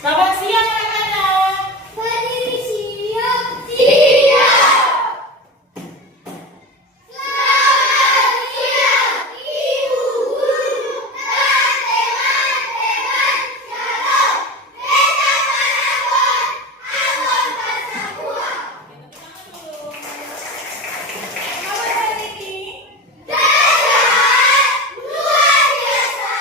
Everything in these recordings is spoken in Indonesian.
Selamat siang anak-anak. Berdiri siap. Siap. Selamat siang, Ibu Guru dan teman-teman. Shalom. Beta Parabon. Ambon Pasapua. Selamat hari ini. Dahsyat, luar biasa.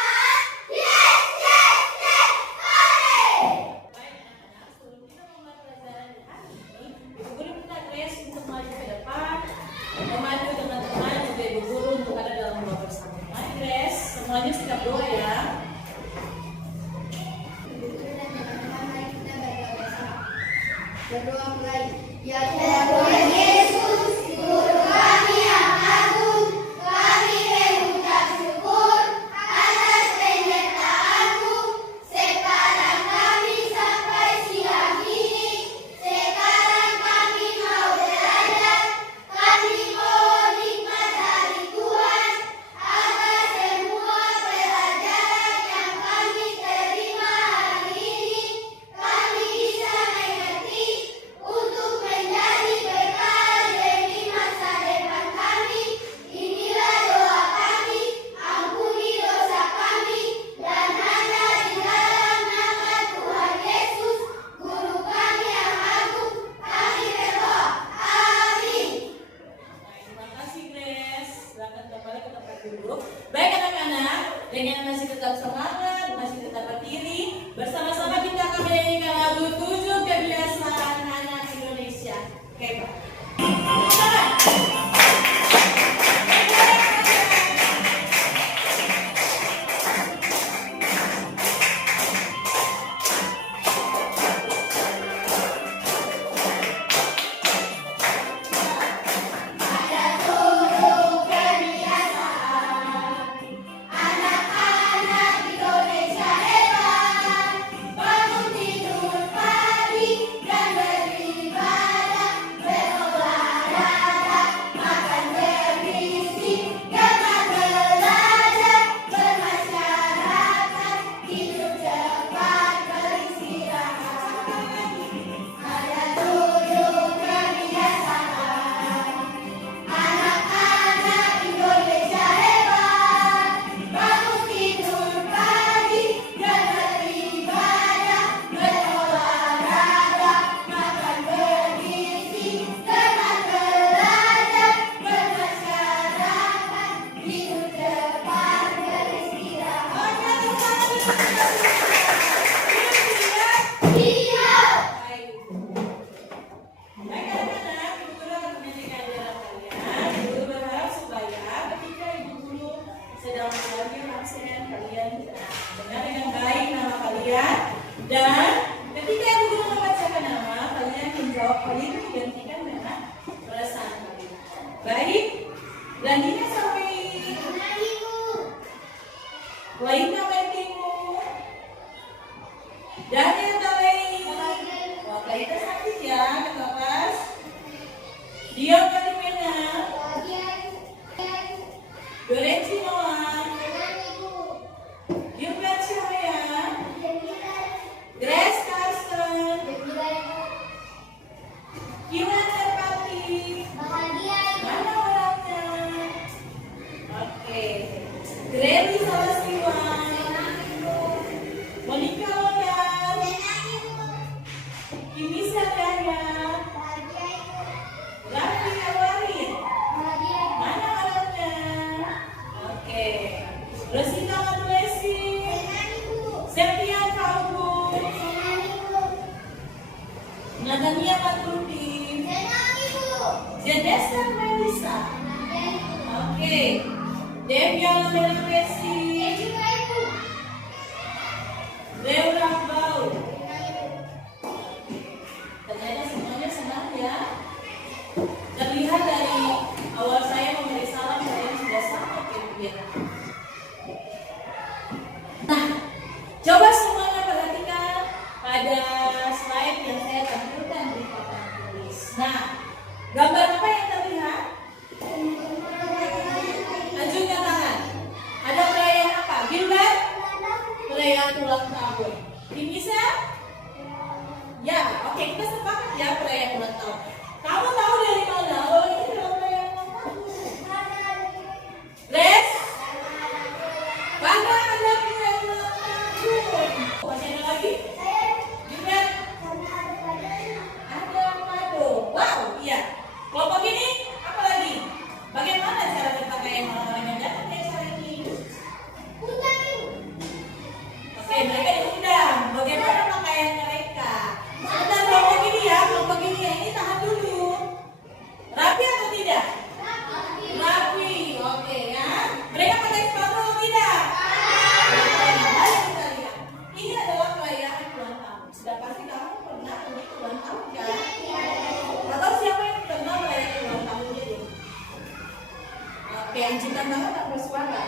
Yes, yes, yes. Hore. Baik anak-anak, sebelum kita memulai pelajaran hari ini, Ibu Guru minta Grace untuk maju ke depan, memaju teman-teman juga Ibu Guru untuk ada dalam doa bersama. Mari Grace, semuanya sikap doa ya. Mari kita berdoa bersama. Berdoa mulai. Ya Tuhan Yesus, Guru kami yang agung, kami mengucap syukur atas penyertaan-Mu. Sekarang kami sampai siang ini. Sekarang kami mau belajar. Kami mohon hikmat dari Tuhan agar semua pelajaran yang kami terima hari ini kami bisa mengerti untuk menjadi bekal demi masa depan kami. Inilah doa kami, ampuni dosa kami, dan hanya di dalam nama Tuhan Yesus, Guru kami yang agung, kami berdoa. Amin. Terima kasih Grace. Silakan kembali ke tempat duduk. Baik anak-anak, dengan masih tetap semangat, masih tetap berdiri, bersama-sama kita akan menyanyikan lagu 7 Kebiasaan Anak Indonesia. Oke, Pak. Ada 7 kebiasaan anak-anak Indonesia hebat. Bangun tidur pagi dan beribadah, berolahraga, makan bergizi, gemar belajar, bermasyarakat, hidup cepat, beristirahat. Ada 7 kebiasaan anak-anak Indonesia hebat. Bangun tidur pagi dan beribadah, berolahraga, makan bergizi, gemar belajar, bermasyarakat, hidup cepat, beristirahat. Siap. Baik. Baik anak-anak, Ibu Guru akan menyanyikan ajaran kalian. Ibu Guru berharap supaya ketika Ibu Guru sedang mengajar absen, kalian dengar dengan baik nama kalian. Dan ketika Ibu Guru membacakan nama, kalian menjawab kalian digantikan dengan perasaan kalian. Baik, Blandina sampai Waina Metimu, Daniel Talei. Wah, kita sakit ya, ke kelas. Dia Kalimena, Dorenci Noah, Gilbert Cahaya, Grace Carson, Kiran Serpati. Mana orangnya? Oke. Greli Salasiwan, Monica Loyal, Kimi Sadaya, Raffi Awarin. Mana orangnya? Oke. Rosita Matulesi, Septian Faubus, Natania Matrudi, Zedesta Melisa. Oke. Devia Melapesi, Deura Bau. Ternyata semuanya senang ya. Terlihat dari awal saya memberi salam, kalian sudah sangat gembira. Nah, coba semuanya perhatikan pada slide yang saya tampilkan di papan. Oke, kita sepakat ya perayaan ulang tahun. Kamu tahu dari mana bahwa ini adalah perayaan ulang tahun? Les? Karena ada kue ulang tahun. Masih ada lagi? Juga ada kado. Wow, iya. Kelompok ini apa lagi? Bagaimana cara berpakaian orang-orang yang datang ke acara ini? Oke, mereka diundang. Bagaimana pakaian mereka? Sebentar, kelompok ini ya, kelompok ini ya. Ini tahan dulu. Rapi atau tidak? Rapi, oke ya. Mereka pakai sepatu atau tidak? Mari kita lihat. Ini adalah perayaan ulang tahun. Sudah pasti kamu pernah pergi ulang tahun kan? Atau siapa yang pernah merayakan ulang tahunnya deh? Oke, anjingkan tangan tak bersuara.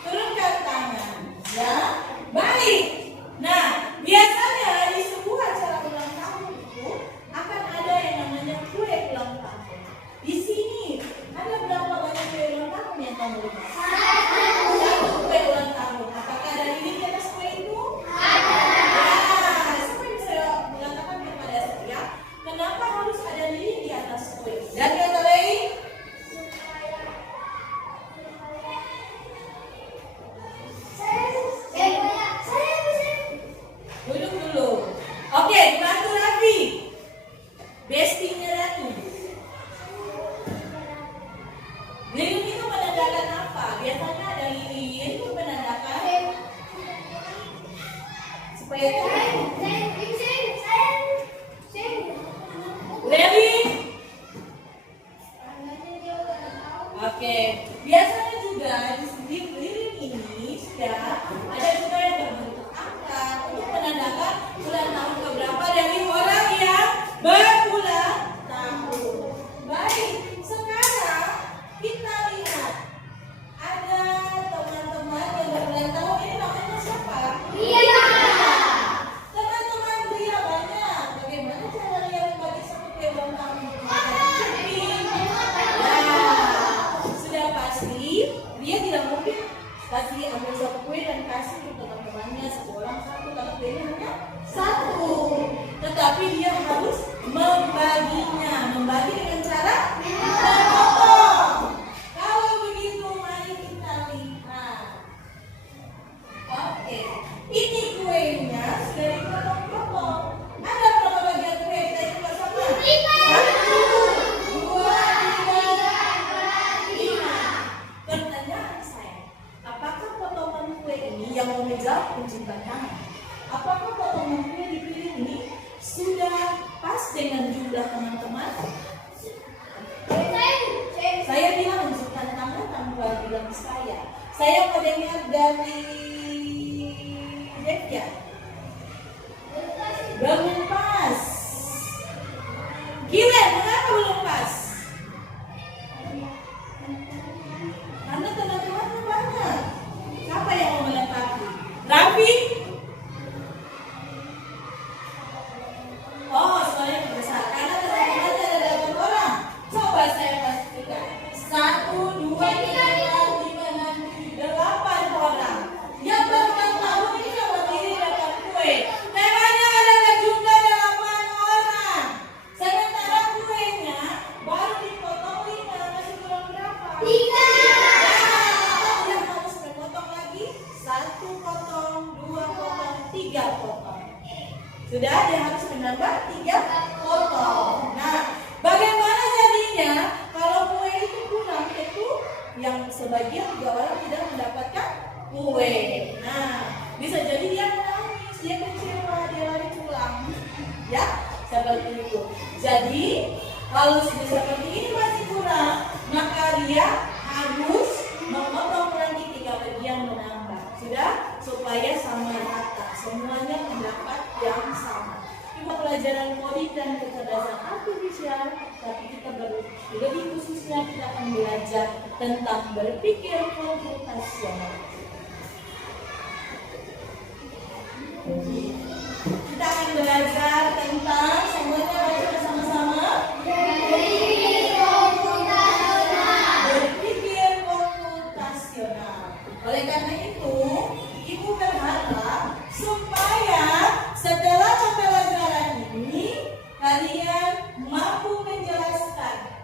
Turunkan tangan, ya. Baik. Nah, biasanya di sebuah acara ulang tahun itu akan ada yang namanya kue ulang tahun. Di sini ada berapa banyak kue ulang tahun yang kamu lihat? Satu kue ulang tahun. Apakah ada lilin di atas kue itu? Ya, siapa yang bisa mengatakan kepada saya kenapa harus ada lilin di atas kue? Dan kata lain? Duduk dulu. Oke, bantu Raffi. Bestinya Raffi. Lilin itu menandakan apa? Biasanya ada lilin itu menandakan supaya Ready? Oke. Biasanya juga di lilin ini sudah ada juga yang berbentuk angka untuk menandakan ulang tahun keberapa dari orang yang berulang tahun. Baik, sekarang kita lihat ada teman-teman yang berulang tahun. Ini namanya siapa? Teman-teman Ria banyak. Bagaimana cara Ria membagi satu kue ulang tahun? Sudah pasti Ria tidak mungkin kasih ambil satu kue dan kasih untuk teman-temannya satu orang satu karena kuenya hanya satu. Tetapi dia harus membaginya. Membagi dengan cara memotong. Kalau begitu mari kita lihat. Oke, ini kuenya sudah dipotong-potong. Ada berapa bagian kue? Kita hitung bersama. 1, 2, 3, 4, 5. Pertanyaan saya, apakah potongan kue ini yang mengejar penciptaan tangan? Apakah potongan kue dipilih ini sudah pas dengan jumlah teman-teman? Saya bilang menunjukkan tangan tanpa bilang saya. Saya mendengar dari Devia. Belum pas. Gila, mengapa belum pas? Karena teman-temannya banyak. Siapa yang mau melengkapi? Raffi? Oh, soalnya besar. Karena teman-temannya ada 8 orang. Coba saya pastikan. 1, 2, 3, 4, 5, 6, 7, 8 orang. Yang berulang tahun ini yang berdiri dapat kue. Temanya adalah jumlah 8 orang. Sementara kuenya baru dipotong 5. Masih kurang berapa? 3. Dia harus memotong lagi 1 potong, 2 potong, 3 potong. Sudah, dia harus menambah 3 potong. Nah, bagaimana jadinya kalau kue itu kurang? Itu yang sebagian juga orang tidak mendapatkan kue. Nah, bisa jadi dia menangis, dia kecewa, dia lari pulang. Ya, seperti itu. Jadi, kalau sudah seperti ini masih kurang, maka dia harus memotong lagi 3 bagian menambah. Sudah, supaya sama rata, semuanya mendapat yang sama. Cuma pelajaran coding dan kecerdasan artifisial, tapi kita lebih khususnya kita akan belajar tentang berpikir komputasional. Kita akan belajar tentang semuanya baca bersama-sama. Berpikir komputasional. Oleh karena itu, Ibu berharap supaya setelah pembelajaran ini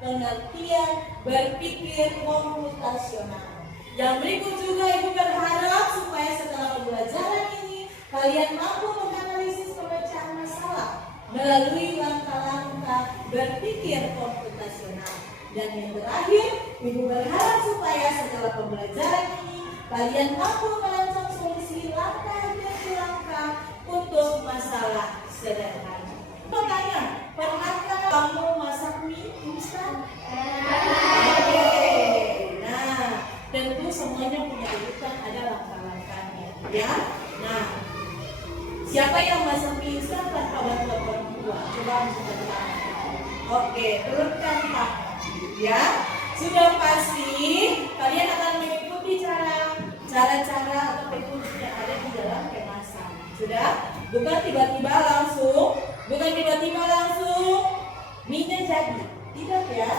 pengertian berpikir komputasional. Yang berikut juga Ibu berharap supaya setelah pembelajaran ini kalian mampu menganalisis pemecahan masalah melalui langkah-langkah berpikir komputasional. Dan yang terakhir, Ibu berharap supaya setelah pembelajaran ini kalian mampu merancang solusi langkah demi langkah untuk masalah sederhana. Pertanyaan, pernahkah kamu masak mie instan? Oke. Nah, tentu semuanya punya urutan, ada langkah-langkahnya, ya. Nah, siapa yang masak mie instan tanpa bantuan orang tua? Coba angkat tangan. Oke, turunkan tangan. Ya, sudah pasti kalian akan mengikuti cara-cara atau teknik yang ada di dalam kemasan. Sudah? Bukan tiba-tiba langsung mie-nya jadi. Tidak ya.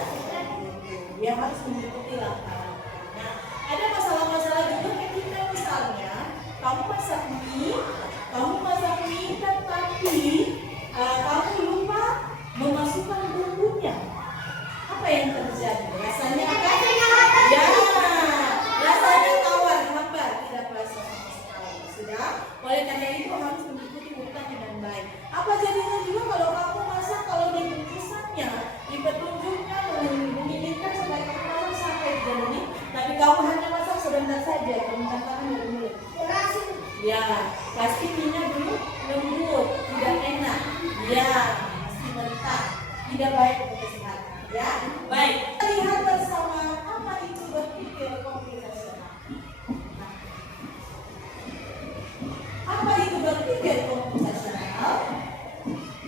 Ya harus mengikuti langkah-langkah. Nah, ada masalah-masalah juga ketika misalnya kamu masak mie tetapi kamu lupa memasukkan bumbunya. Apa yang terjadi? Rasanya akan ya, rasanya tawar, hambar, tidak rasa sama sekali. Sudah? Oleh karena itu harus mengikuti urutan dengan baik. Apa jadinya juga kalau kamu masak, kalau di bungkusannya, di petunjuknya menginginkan supaya kamu masak sampai 3 menit, tapi kamu hanya masak sebentar saja, kemudian dari mulut. Ya, pasti minyak dulu lembut, tidak enak. Ya, pasti mentah, tidak baik untuk kesehatan. Ya, baik. Kita lihat bersama apa itu berpikir komputasional. Nah, apa itu berpikir komputasional?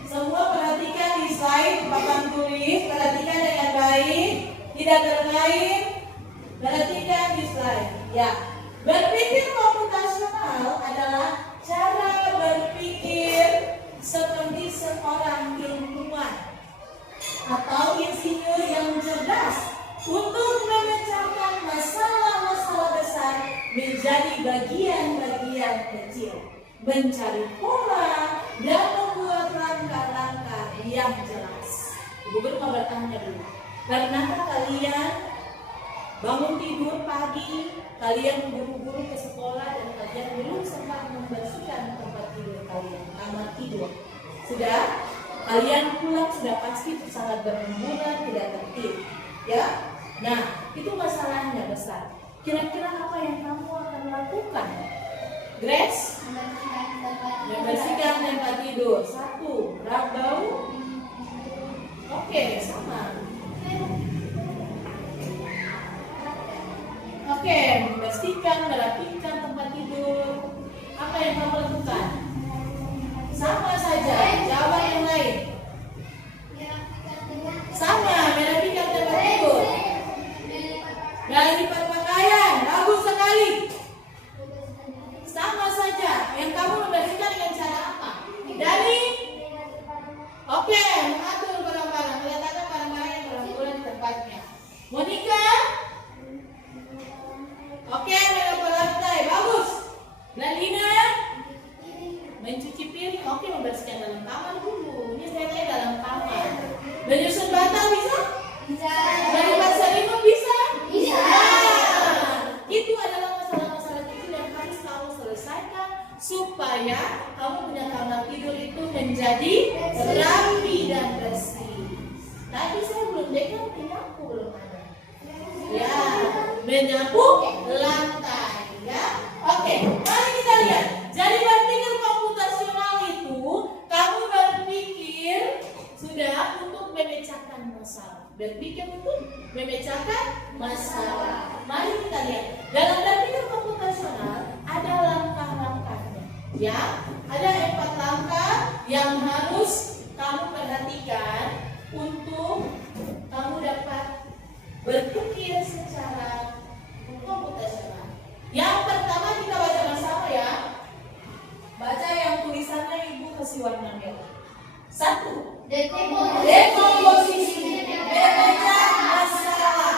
Semua perhatikan di slide papan tulis, perhatikan dengan baik, tidak terlain, perhatikan di slide. Ya, berpikir komputasional adalah cara berpikir seperti seorang ilmuwan atau insinyur yang cerdas untuk memecahkan masalah-masalah besar menjadi bagian-bagian kecil, mencari pola dan membuat langkah-langkah yang jelas. Ibu Guru mau bertanya dulu, pernahkah kalian bangun tidur pagi, kalian buru-buru ke sekolah dan kalian belum sempat membersihkan tempat tidur kalian, kamar tidur? Sudah? Kalian pulang sudah pasti sangat berhamburan, tidak tertib, ya. Nah, itu masalahnya besar. Kira-kira apa yang kamu akan lakukan? Grace? Membersihkan tempat tidur. 1. Rak bau? Oke, sama. Oke, membersihkan, merapikan tempat tidur. Apa yang kamu lakukan? Sama saja, jawab yang lain. Sama, merapikan tempat tidur. Lipat pakaian, bagus sekali. Sama saja, yang kamu membersihkan dengan cara apa? Dari oke, mengatur barang-barang, meletakkan barang-barang yang berhamburan di tempatnya. Monica? Oke, menyapu lantai, bagus. Lalina? Mencuci piring, oke, membersihkan dalam kamar dulu. Ini saya dalam kamar. Menyusun bantal bisa? Bisa. Melipat selimut bisa? Bisa. Nah, itu adalah masalah-masalah kecil yang harus kamu selesaikan supaya kamu punya kamar tidur itu menjadi rapi dan bersih. Tadi saya belum dengar menyapu belum ada. Ya, menyapu lantai. Ya, oke. Mari kita lihat. Jadi berpikir komputasional itu kamu berpikir sudah untuk memecahkan masalah. Berpikir untuk memecahkan masalah. Mari kita lihat. Dalam berpikir komputasional ada langkah-langkahnya. Ya, ada 4 langkah yang harus kamu perhatikan untuk kamu dapat berpikir secara komputasional. Yang pertama kita baca bersama ya. Baca yang tulisannya Ibu kasih warna merah. 1. Dekomposisi, memecah masalah.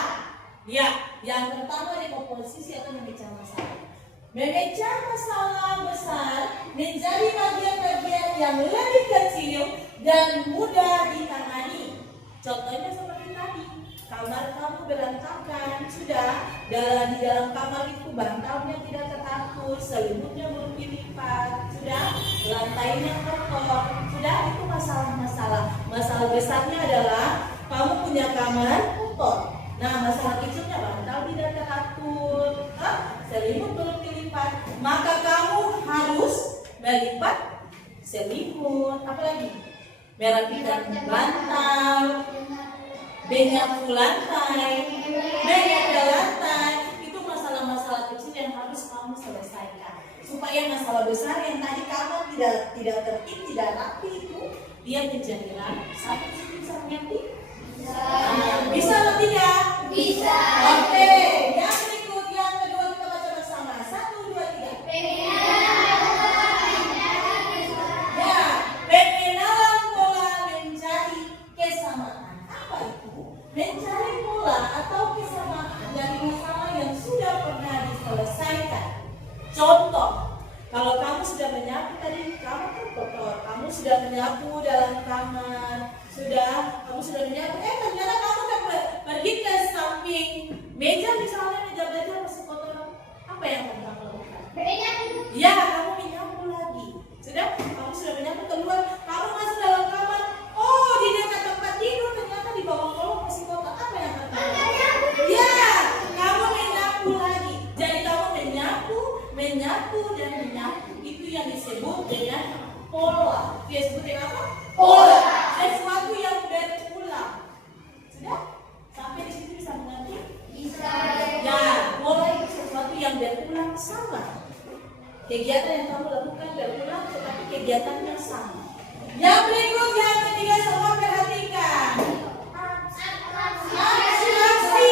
Ya, yang pertama dekomposisi atau memecah masalah. Memecah masalah besar menjadi bagian-bagian yang lebih kecil dan mudah ditangani. Contohnya seperti tadi. kamar kamu berantakan, sudah di dalam kamar itu bantalnya tidak teratur, selimutnya belum dilipat, sudah lantainya kotor, sudah itu masalah-masalah. Masalah besarnya adalah kamu punya kamar kotor. Nah, masalah kecilnya bantal tidak teratur, selimut belum dilipat, maka kamu harus melipat selimut, apalagi merapikan bantal, menyapu lantai, menyapu lantai. Itu masalah-masalah kecil yang harus kamu selesaikan supaya masalah besar yang tadi kamu tidak tertib, tidak rapi itu dia menjadi rapi. Satu bisa mengerti? Bisa atau tidak? Bisa. Oke, yang berikut yang kedua kita baca bersama. 1, 2, 3. Ya, pengenalan pola mencari kesamaan. Apa itu? Mencari pola atau kesamaan dari masalah yang sudah pernah diselesaikan. Contoh, kalau kamu sudah menyapu tadi, kamu kan kotor. Kamu sudah menyapu dalam kamar, kamu sudah menyapu. Ternyata kamu kan pergi ke samping meja, misalnya meja belajar masih kotor. Apa yang kamu lakukan? Ya, kamu menyapu lagi. Kamu sudah menyapu keluar, kamu masuk dalam kamar. Oh, di dekat tempat tidur ternyata di bawah kolong masih kotor. Apa yang kamu lakukan? Ya, kamu menyapu lagi. Jadi kamu menyapu dan menyapu. Itu yang disebut dengan pola. Disebut dengan apa? Pola. Sesuatu yang berulang. Sudah? Sampai di situ bisa mengerti? Bisa. Ya, pola itu sesuatu yang berulang sama. Kegiatan yang kamu lakukan berulang, tetapi kegiatannya sama. Yang berikut yang ketiga, semua perhatikan. Abstraksi atau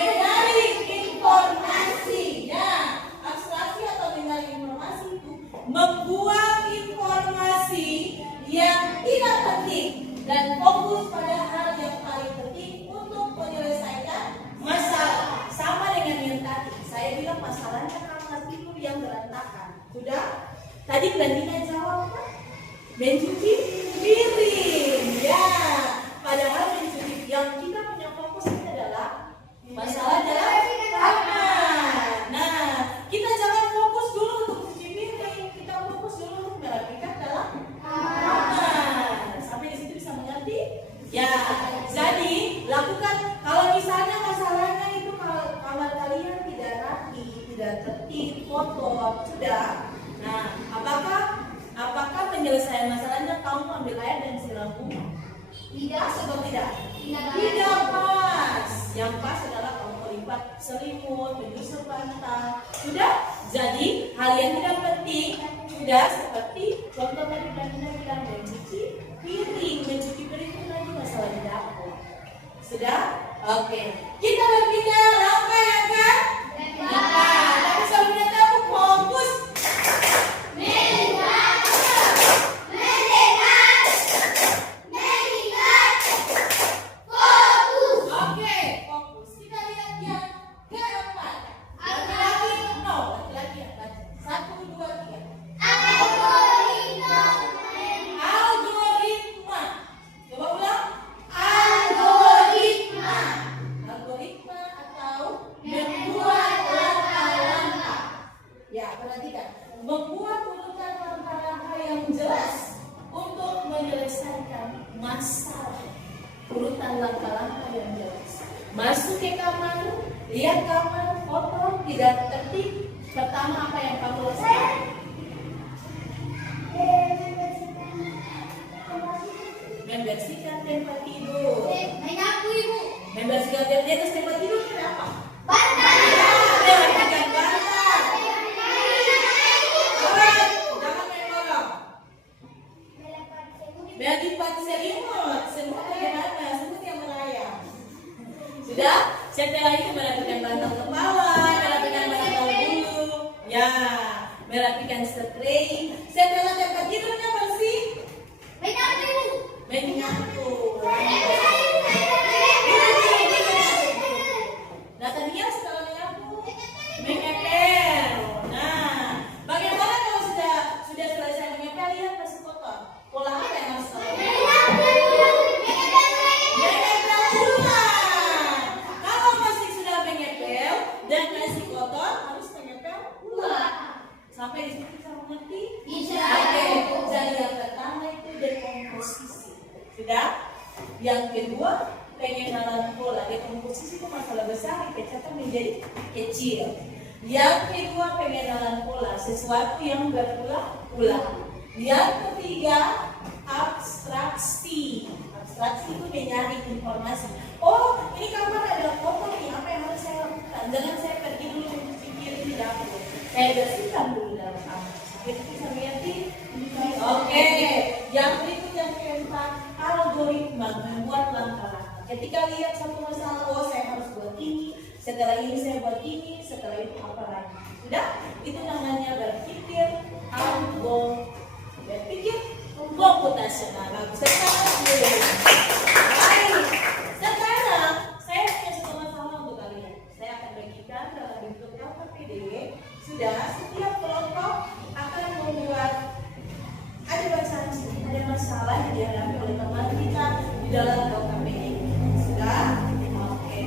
menyaring informasi. Ya, abstraksi atau menyaring informasi itu membuang informasi yang tidak penting dan fokus pada hal yang paling penting untuk menyelesaikan masalah. Sama dengan yang tadi, saya bilang masalahnya kamar tidur yang berantakan. Sudah? Tadi Blandina jawab apa? Mencuci piring. Ya, padahal mencuci yang kita punya fokus ini adalah masalah dalam kamar. Nah, kita jangan fokus dulu untuk cuci piring, kita fokus dulu untuk merapikan dalam kamar. Sampai di situ bisa mengerti? Ya, jadi lakukan. Kalau misalnya masalahnya itu kamar kalian tidak rapi, tidak tertib, kotor, sudah. Nah, apakah penyelesaian masalahnya kamu ambil air dan siram bunga? Tidak. Atau tidak? Tidak. Tidak pas. Yang pas adalah kamu melipat selimut, menyusul bantal. Sudah? Jadi hal yang tidak penting sudah seperti contoh tadi Blandina bilang mencuci piring. Mencuci piring itu lagi masalah di dapur. Sudah? Oke. Kita berpindah langkah yang keempat. Tapi sebelumnya kamu fokus. Oke, fokus. Kita lihat yang keempat. Laki-laki no, laki-laki yang baca. 1, 2, 3. Algoritma. Coba ulang. Algoritma atau membuat langkah-langkah. Ya, perhatikan. Membuat urutan langkah-langkah yang jelas untuk menyelesaikan masalah. Urutan langkah-langkah yang jelas. Masuk ke kamar, lihat kamar, kotor, tidak tertib. Pertama apa yang kamu lakukan? Membersihkan tempat tidur. Membersihkan di atas tempat tidur kenapa? Merapikan bantal. Jangan main bola. Melipat selimut. Semua bagaimana? Semut yang merayap. Sudah? Setelah itu merapikan bantal kepala, merapikan bantal bulu. Ya, merapikan spray. Setelah tempat tidurnya bersih, menyapu. Nah, tadinya setelah menyapu, mengepel. Nah, bagaimana kalau sudah selesai mengepel, lihat masih kotor. Pola apa yang harus kamu lakukan? Mengepel dulu. Sudah? Yang kedua, pengenalan pola. Dekomposisi itu masalah besar dipecahkan menjadi kecil. Yang kedua, pengenalan pola, sesuatu yang berulang-ulang. Yang ketiga, abstraksi. Abstraksi itu mencari informasi. Oh, ini kapan ada foto nih, apa yang harus saya lakukan? Jangan saya pergi dulu berpikir di dapur. Saya bersihkan dulu dalam kamar. Jadi bisa mengerti? Oke. Yang berikut yang keempat, algoritma, membuat langkah-langkah. Ketika lihat satu masalah, oh saya harus buat ini, setelah ini saya buat ini, setelah itu apa lagi. Sudah? Itu namanya berpikir komputasional. Bagus. Baik. Sekarang saya punya satu masalah untuk kalian. Saya akan bagikan dalam bentuk KKPD. Sudah, setiap kelompok akan membuat ada bacaan sini, ada masalah yang dihadapi oleh teman kita di dalam KKPD. Sudah? Oke.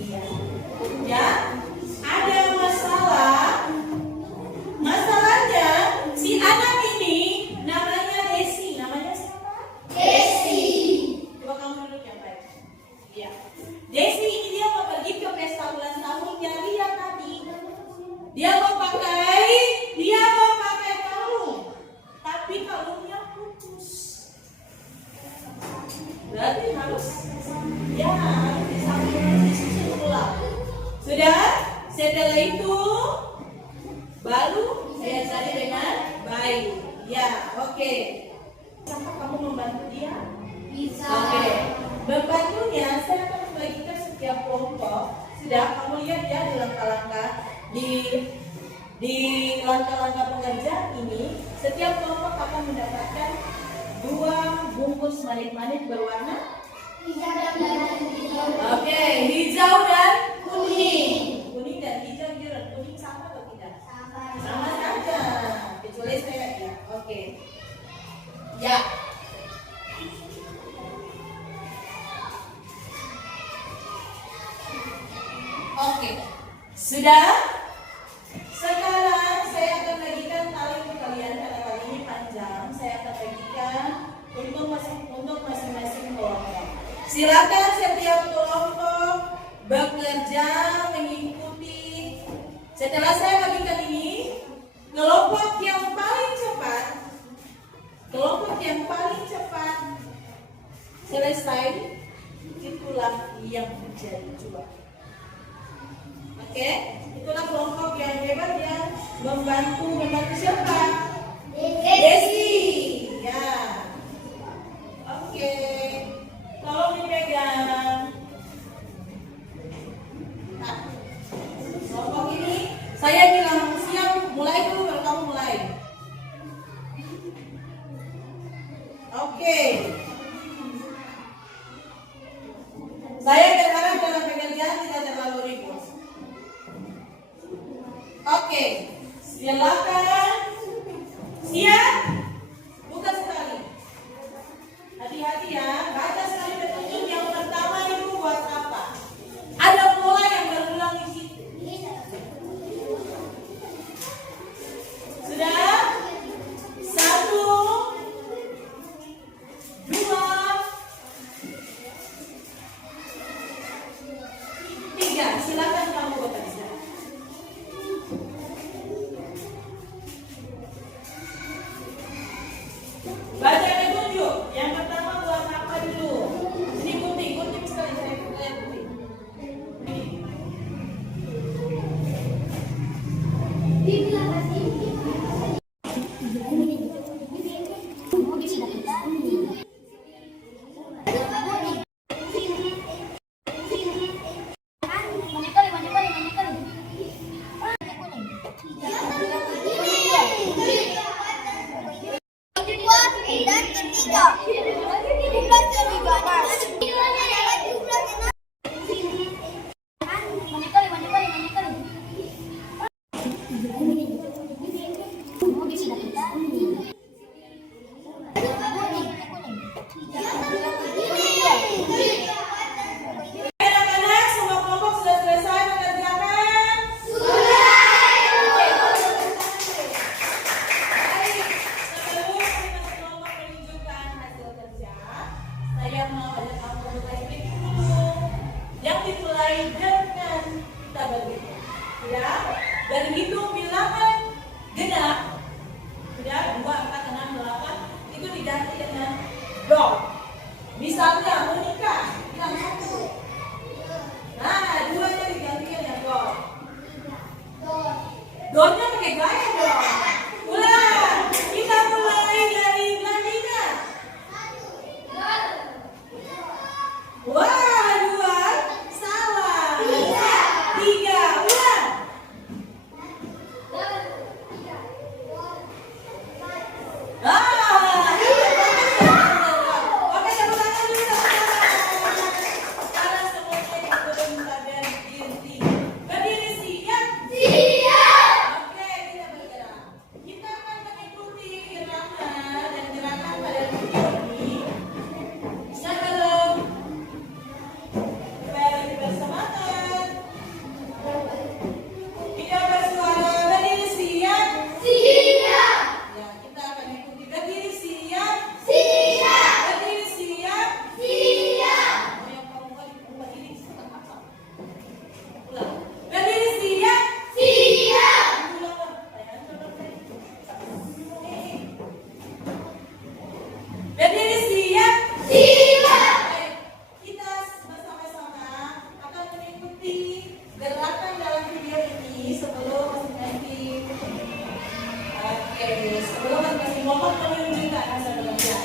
Iya. Ya, ada masalah. Masalahnya si anak ini namanya Desi. Namanya siapa? Desi. Coba kamu duduk yang baik. Iya. Desi ini dia mau pergi ke pesta ulang tahunnya. Lihat tadi. Dia mau pakai kalung. Tapi kalungnya putus. Berarti harus disambung disusun ulang. Sudah? Setelah itu baru diajari dengan baik. Ya, oke. Apakah kamu membantu dia? Bisa. Oke. Membantunya saya akan membagikan setiap kelompok. Sudah, kamu lihat ya di langkah-langkah di langkah-langkah pengerjaan ini, setiap kelompok akan mendapatkan 2 bungkus manik-manik berwarna. Hijau dan hijau. Oke, hijau dan kuning. Kuning dan hijau dan kuning sama atau tidak? Sama saja. Kecuali saya ya. Oke. Ya. Oke. Sudah? Sekarang saya akan bagikan tali untuk kalian karena tali ini panjang. Saya akan bagikan untuk masing-masing kelompok. Silakan setiap kelompok bekerja mengikuti. Setelah saya bagikan ini, kelompok yang paling cepat selesai, itulah yang menjadi juara. Oke, itulah kelompok yang hebat yang membantu siapa? Desi. Ya. Oke. Tolong dipegang. Nah, kelompok ini saya bilang siap, mulai dulu baru kamu mulai. Oke. Saya berharap dalam pekerjaan tidak terlalu ribut. Oke, silakan. Siap? Buka sekali. Hati-hati ya, baca sekali petunjuk. Yang pertama itu buat apa? Ada pola yang berulang di situ. Sudah? 1, 2, 3. Silakan kamu bekerja. Baca petunjuk. Yang pertama buat apa dulu? Ini gunting sekali saya gunting. berarti. Ya, dan hitung bilangan genap. Ya, 2, 4, 6, 8 itu diganti dengan dot. Misalnya menikah, bilang 1. Nah, 2-nya diganti dengan dot. Dotnya pakai gaya dong. Ulang, kita mulai dari belakangnya. Wah, 2, salah. 3, ulang. Oke, tepuk tangan dulu, tepuk tangan. Sekarang semuanya diturun pada inti. Berdiri siap. Oke, kita bergerak. Kita akan mengikuti irama dan gerakan pada video ini. Bisa belum? Berdiri bersemangat. Video bersuara. Berdiri siap. Ya, kita akan ikuti. Berdiri siap. Berdiri siap. Oh, yang kamu berdiri setengah apa? Ulang. Berdiri siap. Ulang. Berdiri siap. Baik, kita bersama-sama akan mengikuti gerakan dalam video ini sebelum masing-masing. Oke, sebelum masing-masing mohon menunjukkan hasil bekerja.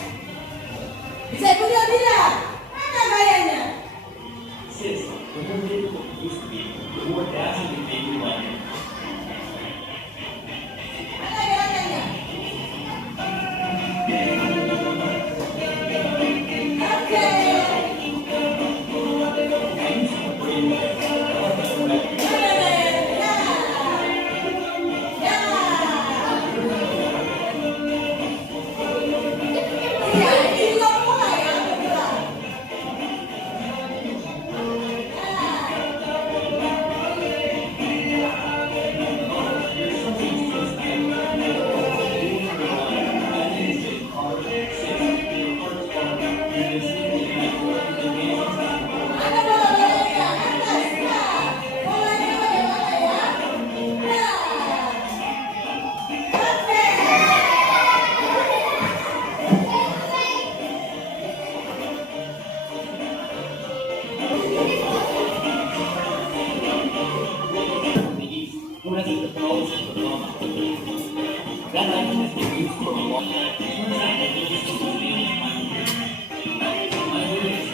Bisa ikuti atau tidak? Mana gayanya? Sis, remember what it used to be. Before dancing would make you like it. Mana gerakannya? Oke. Iya, ini juga pola ya, bergerak. Ada bola-bolanya, atas, nah. Bolanya bagaimana ya? Nah. Oke. Who has the clothes and the drama? That item has been used for a long time. Turns out that this is supposed to be in my room. My room is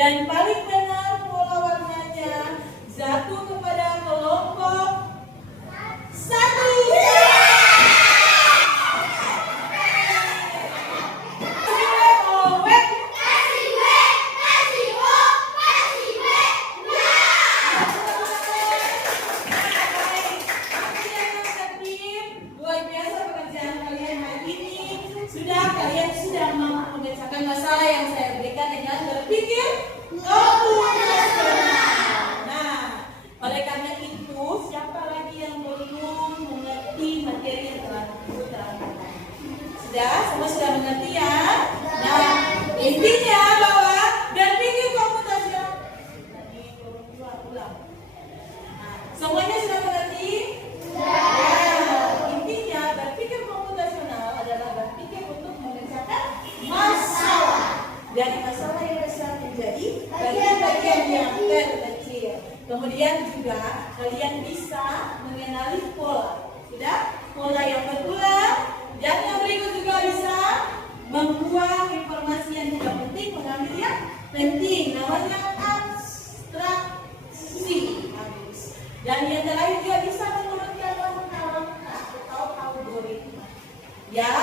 Dan paling benar pola warnanya jatuh kepada kelompok 1. Kalian sudah mampu memecahkan masalah yang saya berikan dengan berpikir komputasional. Nah, oleh karena itu, siapa lagi yang belum mengerti materi yang telah diterangkan? Sudah? Semua sudah mengerti ya? Nah, intinya bahwa berpikir komputasional. Tadi ulang. Nah, semuanya sudah mengerti? Intinya berpikir komputasional adalah berpikir untuk memecahkan masalah dari masalah yang besar menjadi bagian-bagian yang terkecil. Kemudian juga kalian bisa mengenali pola, sudah? Pola yang berulang. Dan yang berikut juga bisa membuang informasi yang tidak penting, mengambil yang penting. Namanya abstraksi. Dan yang terakhir juga bisa menurunkan langkah atau algoritma. Ya,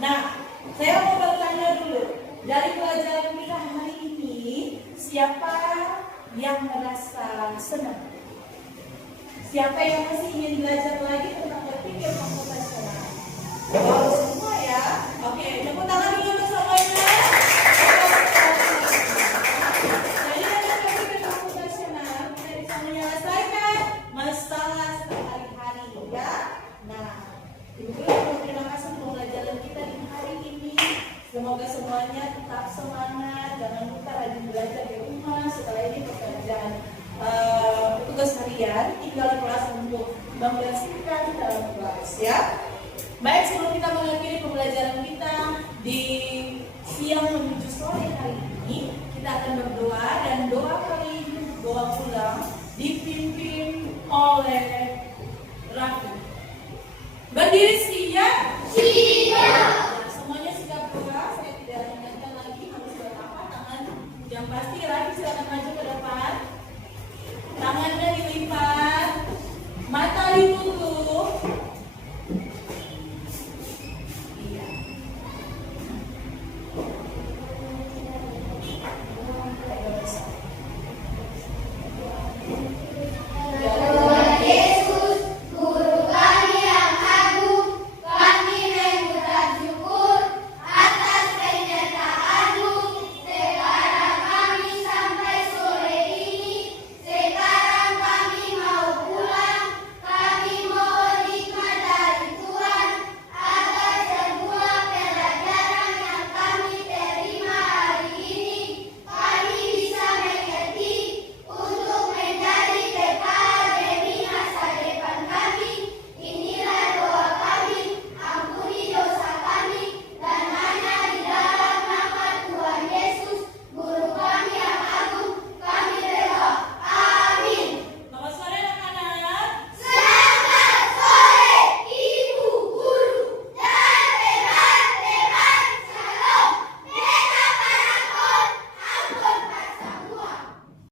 nah, saya mau bertanya dulu. Dari pelajaran kita hari ini, siapa yang merasa senang? Siapa yang masih ingin belajar lagi tentang berpikir komputasional? Oh, semua ya. Oke, tepuk tangan dulu untuk semuanya. Jadi dengan berpikir komputasional, kita bisa menyelesaikan masalah sehari-hari, ya. Nah, Ibu Guru terima kasih untuk pelajaran kita di hari ini. Semoga semuanya tetap semangat, jangan lupa rajin belajar di rumah. Setelah ini pekerjaan petugas harian tinggal kelas untuk membersihkan dalam kelas, ya. Baik, sebelum kita mengakhiri pembelajaran kita di siang menuju sore hari ini, kita akan berdoa, dan doa kali ini doa ulang dipimpin oleh Raffi. Berdiri siap. Nah, semuanya siap doa. Saya tidak ingatkan lagi harus buat apa tangan yang pasti. Raffi silakan maju